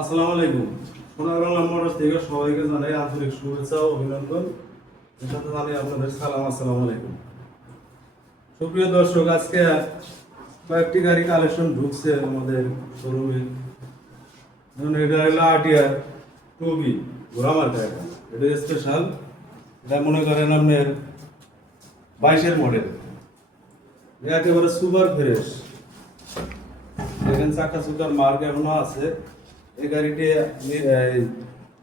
আসসালামু আলাইকুম। সোনারগাঁও মোটরস থেকে সবাইকে জানাই আন্তরিক শুভেচ্ছা ও অভিনন্দন। এর সাথে জানাই আপনাদের সালাম, আসসালামু আলাইকুম। সুপ্রিয় দর্শক, আজকে কয়েকটি গাড়ি কালেকশন ঢুকছে আমাদের শোরুমে। যেমন এটা হলো আরটিআর 2B ঘোড়া মার্কা। এটা স্পেশাল, এটা মনে করেন আপনার 22-এর মডেল। এটা একেবারে সুপার ফ্রেশ। দেখেন চাকা চুকার মার্ক এখনো আছে। এই গাড়িটি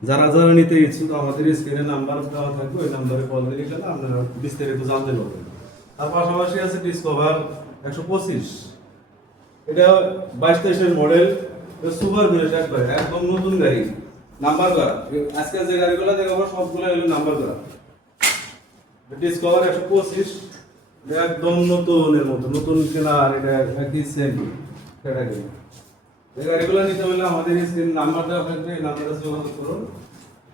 যারা যারা নিতে ইচ্ছুক আমাদের স্ক্রিনে নাম্বার দেওয়া থাকবে, ওই নাম্বারে কল দিলে গেলে আপনারা বিস্তারিত জানতে পারবেন। তার পাশাপাশি আছে ডিসকভার 125। এটা 22-23-এর মডেল, সুপার ফ্রেশ একবারে একদম নতুন গাড়ি, নাম্বার করা। আজকে যে গাড়িগুলো দেখাবো সবগুলো হলো নাম্বার করা। ডিসকভার 125 একদম নতুনের মতো, নতুন কেনা। আর এটা একই সেম ক্যাটাগরি। এই গাড়িগুলো নিতে হলে আমাদের স্ক্রিন নাম্বার দেওয়া থাকবে, এই নাম্বারে যোগাযোগ করুন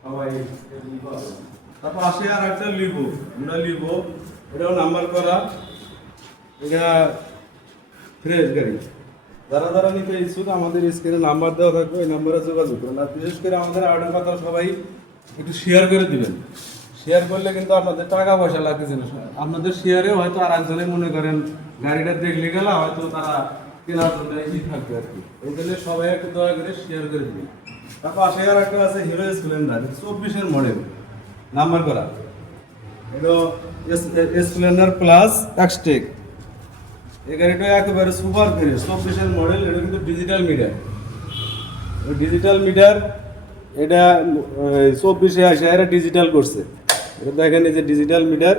সবাই। তারপর আসে আর একটা লিভো, আমরা লিভো, এটাও নাম্বার করা। এটা ফ্রেশ গাড়ি। যারা যারা নিতে ইচ্ছুক আমাদের স্ক্রিনে নাম্বার দেওয়া থাকবে, এই নাম্বারে যোগাযোগ করুন। আর বিশেষ করে আমাদের আর্ডার কথা সবাই একটু শেয়ার করে দিবেন। শেয়ার করলে কিন্তু আপনাদের টাকা পয়সা লাগতেছে না। আপনাদের শেয়ারে হয়তো আর একজনে মনে করেন গাড়িটা দেখলে গেলে হয়তো তারা কেনার জন্য থাকবে আর কি। এই জন্য সবাই একটু দয়া করে শেয়ার করে দিবেন। তার পাশে আর একটা আছে হিরো স্প্লেন্ডার 24-এর মডেল, নাম্বার করা। এটা স্প্লেন্ডার প্লাস এক্সটেক। এই গাড়িটা একেবারে সুপার ফ্রেশ, 24-এর মডেল। এটা কিন্তু ডিজিটাল মিটার। ডিজিটাল মিটার এটা 24-এ আসে, এরা ডিজিটাল করছে। এটা দেখেন এই যে ডিজিটাল মিটার।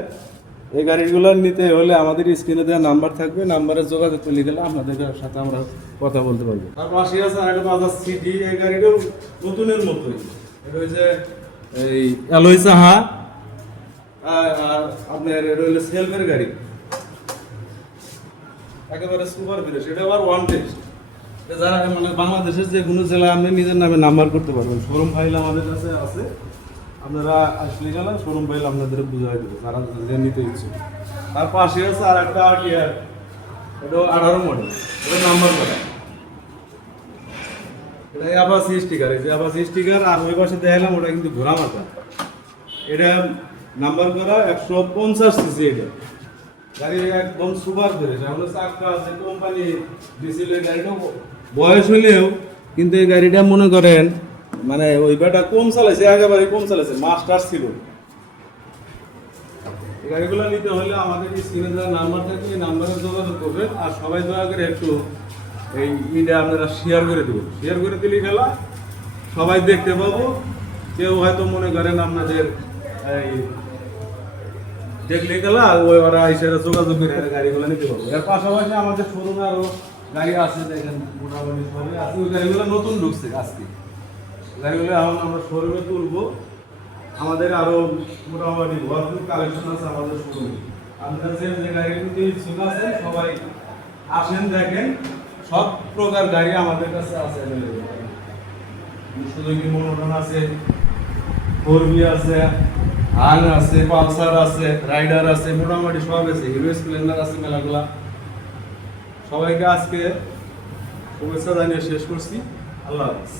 এই গাড়িগুলো নিতে হলে আমাদের স্ক্রিনে দেওয়া নাম্বার থাকবে, নাম্বারে যোগাযোগ করলে গেলে আপনাদের সাথে আমরা কথা বলতে পারবো। তার পাশে আছে আরেকটা বাজাজ সিটি। এই গাড়িটাও নতুনের মতোই। এটা হচ্ছে এই অ্যালয় চাহা, আর আপনার এটা হলো সেলফের গাড়ি, একেবারে সুপার ফ্রেশ। এটা আবার ওয়ান টেস্ট। যারা মানে বাংলাদেশের যে কোনো জেলায় আপনি নিজের নামে নাম্বার করতে পারবেন। শোরুম ফাইল আমাদের কাছে আছে, আপনারা আসলে গেলে শোরুম ফাইল আপনাদের বুঝাই দেবে যারা যে নিতে ইচ্ছুক। তার পাশে আছে আর একটা আরটিআর, এটা 18 মডেল, এটা নাম্বার করা। এটা অ্যাপাচি স্টিকার, এই যে অ্যাপাচি স্টিকার। আর ওই পাশে দেখালাম ওটা কিন্তু ঘোড়া মার্কা। এটা নাম্বার করা 150 সিসি। এটা গাড়ি একদম সুপার ফ্রেশ। আমরা চাকা আছে কোম্পানি দিছিল। এই গাড়িটা বয়স হলেও কিন্তু এই গাড়িটা মনে করেন মানে ওই বেটা কম চালাইছে, একেবারে কম চালাইছে, মাস্টার ছিল। এই গাড়িগুলো নিতে হলে আমাদের স্ক্রিনে দেওয়া নাম্বার থাকবে, এই নাম্বারে যোগাযোগ করবেন। আর সবাই দয়া করে একটু এই ইটা আপনারা শেয়ার করে দেবেন। শেয়ার করে দিলে গেলা সবাই দেখতে পাবো। কেউ হয়তো মনে করেন আপনাদের এই দেখলে গেলা ওই ওরা এসে যোগাযোগ করে গাড়িগুলো নিতে পারবো। এর পাশাপাশি আমাদের শোরুমে আরো গাড়ি আছে, দেখেন মোটামুটি সবই আছে। ওই গাড়িগুলো নতুন ঢুকছে আজকে। গাড়িগুলো এখন আমরা শোরুমে তুলবো। আমাদের আরো মোটামুটি ভরপুর কালেকশন আছে আমাদের শোরুমে। আপনারা যে গাড়িগুলোতে ইচ্ছুক আছেন সবাই আসেন, দেখেন। সব প্রকার গাড়ি আমাদের কাছে আছে। শুধু কি মনোটন আছে, 4B আছে, হাং আছে, পালসার আছে, রাইডার আছে, মোটামুটি সব আছে। হিরো স্প্লেন্ডার আছে মেলাগুলা। সবাইকে আজকে শুভেচ্ছা জানিয়ে শেষ করছি। আল্লাহ হাফেজ।